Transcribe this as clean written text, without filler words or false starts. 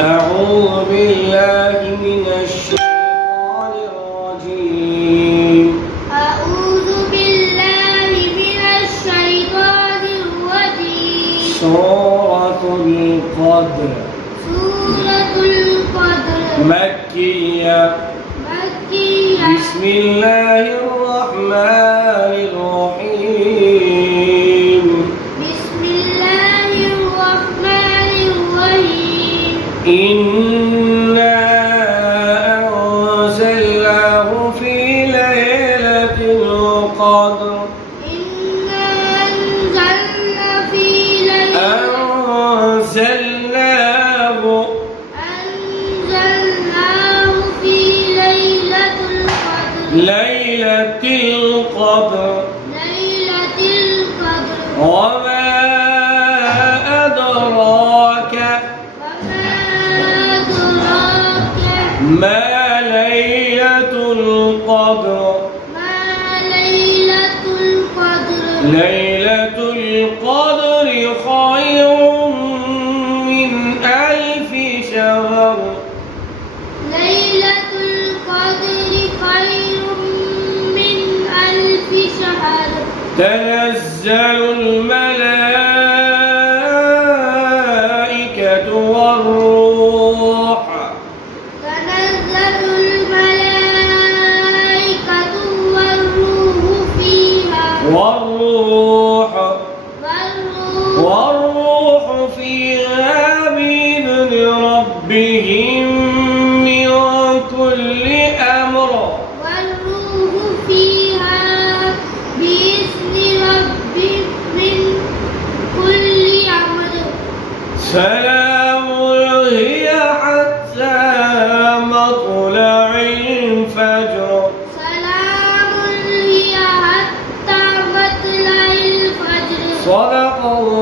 أعوذ بالله من الشيطان الرجيم. أعوذ بالله من الشيطان الرجيم. سورة القدر. سورة القدر مكية. بسم الله الرحمن الرحيم. بسم الله الرحمن الرحيم. إنا أنزلناه في ليلة القدر. إنا أنزلنا في ليلة القدر. وما أدراك ما ليلة القدر. ليلة القدر خير من 1000 شهر. ليلة القدر خير من 1000 شهر. تنزل الملائكة والروح. تنزل الملائكة والروح فيها. والروح فيها بإذن ربهم من كل أمر. والروح فيها بإذن ربهم من كل أمر. سلام هي حتى مطلع الفجر. سلام هي حتى مطلع الفجر. صدق الله.